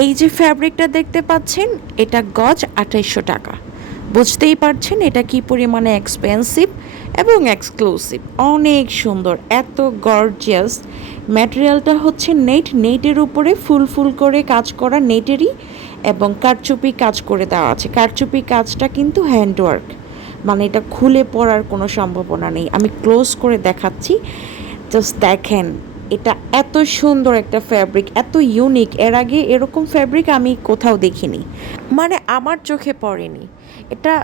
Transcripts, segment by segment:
এই যে ফ্যাব্রিকটা দেখতে পাচ্ছেন, এটা গজ আঠাইশশো টাকা। বুঝতেই পারছেন এটা কি পরিমাণে এক্সপেন্সিভ এবং এক্সক্লুসিভ অনেক সুন্দর, এত গর্জিয়াস ম্যাটেরিয়ালটা হচ্ছে নেট নেটের উপরে ফুল ফুল করে কাজ করা নেটেরই এবং কারচুপি কাজ করে দেওয়া আছে। কারচুপি কাজটা কিন্তু হ্যান্ডওয়ার্ক মানে এটা খুলে পড়ার কোনো সম্ভাবনা নেই। আমি ক্লোজ করে দেখাচ্ছি। জাস্ট দেখেন এটা এত সুন্দর একটা ফ্যাব্রিক এত ইউনিক এর আগে এরকম ফ্যাব্রিক আমি কোথাও দেখিনি। মানে আমার চোখে পড়েনি। এটা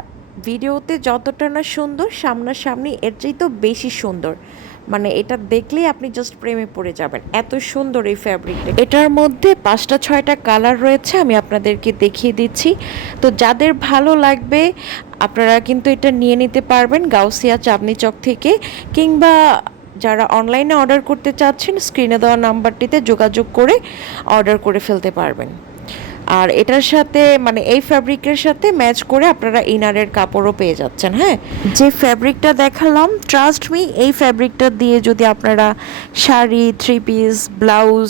ভিডিওতে যতটা না সুন্দর, সামনাসামনি এর চাইতেও বেশি সুন্দর। মানে এটা দেখলেই আপনি জাস্ট প্রেমে পড়ে যাবেন। এত সুন্দর এই ফ্যাব্রিকটা এটার মধ্যে পাঁচটা, ছয়টা কালার রয়েছে, আমি আপনাদেরকে দেখিয়ে দিচ্ছি। তো যাদের ভালো লাগবে, আপনারা কিন্তু এটা নিয়ে নিতে পারবেন গাউসিয়া চাঁদনি চক থেকে, কিংবা যারা অনলাইনে অর্ডার করতে চাচ্ছেন, স্ক্রিনে দেওয়া নাম্বারটিতে যোগাযোগ করে অর্ডার করে ফেলতে পারবেন। আর এটার সাথে মানে এই ফ্যাব্রিকের সাথে ম্যাচ করে আপনারা ইনারের কাপড়ও পেয়ে যাচ্ছেন হ্যাঁ? যে ফ্যাব্রিকটা দেখালাম ট্রাস্ট মি এই ফ্যাব্রিকটা দিয়ে যদি আপনারা sari three piece blouse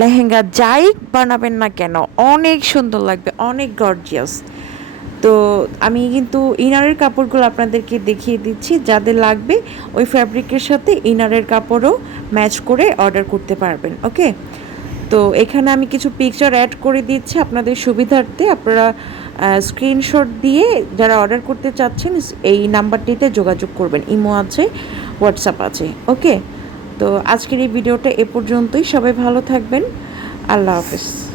lehenga যাই বানাবেন না কেন, অনেক সুন্দর লাগবে, অনেক গর্জিয়াস তো আমি কিন্তু ইনারের কাপড়গুলো আপনাদেরকে দেখিয়ে দিচ্ছি, যাদের লাগবে ওই ফ্যাব্রিকের সাথে ইনারের কাপড়ও ম্যাচ করে অর্ডার করতে পারবেন, ওকে? তো এখানে আমি কিছু পিকচার অ্যাড করে দিচ্ছি আপনাদের সুবিধার্থে। আপনারা স্ক্রিনশট দিয়ে যারা অর্ডার করতে চাচ্ছেন এই নাম্বারটিতে যোগাযোগ করবেন। ইমো আছে, হোয়াটসঅ্যাপ আছে, ওকে? তো আজকের এই ভিডিওটা এ পর্যন্তই। সবাই ভালো থাকবেন। আল্লাহ হাফেজ।